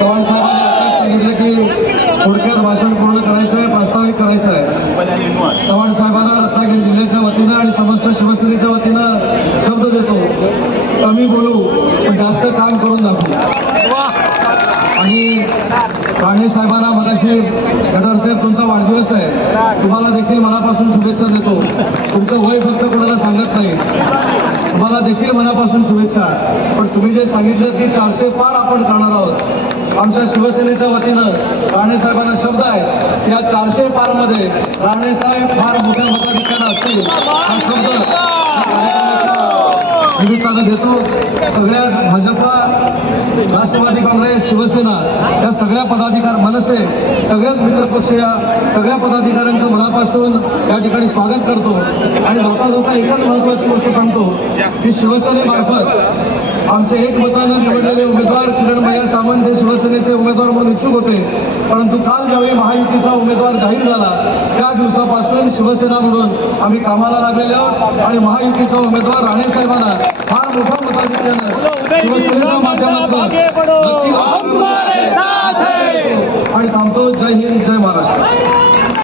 पवार साहेबांनी आता सांगितलं की थोडक्यात भाषण पूर्ण करायचं आहे, प्रास्ताविक करायचं आहे। पवार साहेबांना रत्नागिरी जिल्ह्याच्या वतीनं आणि समस्त शिवसेनेच्या वतीनं शब्द देतो, कमी बोलू पण जास्त काम करून दाखवू। आणि राणे साहेबांना मगाशी गटार साहेब तुमचा वाढदिवस आहे, तुम्हाला देखील मनापासून शुभेच्छा देतो। तुमचं वय फक्त कोणाला सांगत नाही, तुम्हाला देखील मनापासून शुभेच्छा। पण तुम्ही जे सांगितलं की 400 पार आपण करणार आहोत, आमच्या शिवसेनेच्या वतीनं राणे साहेबांना शब्द आहे, या 400 पार मध्ये राणे साहेब फार मोठ्या मताधिक्यानं असतील हा शब्द निमित्तानं देतो। सगळ्या भाजपा, राष्ट्रवादी काँग्रेस, शिवसेना या सगळ्या पदाधिकारी, मनसे, सगळ्याच मित्रपक्ष या सगळ्या पदाधिकाऱ्यांचं मनापासून या ठिकाणी स्वागत करतो। आणि जाता जाता एकच महत्वाची गोष्ट सांगतो की शिवसेनेमार्फत आमचे एक मतानं निवडलेले उमेदवार किरणमय्या सामंत हे शिवसेनेचे उमेदवार म्हणून इच्छुक होते, परंतु काल ज्यावेळी महायुतीचा उमेदवार जाहीर झाला त्या दिवसापासून शिवसेना म्हणून आम्ही कामाला लागलेले आहोत आणि महायुतीचा उमेदवार राणे साहेबांना फार मोठ्या मताधिक्यानं शिवसेनेच्या माध्यमातून आणि थांबतो। जय हिंद, जय महाराष्ट्र।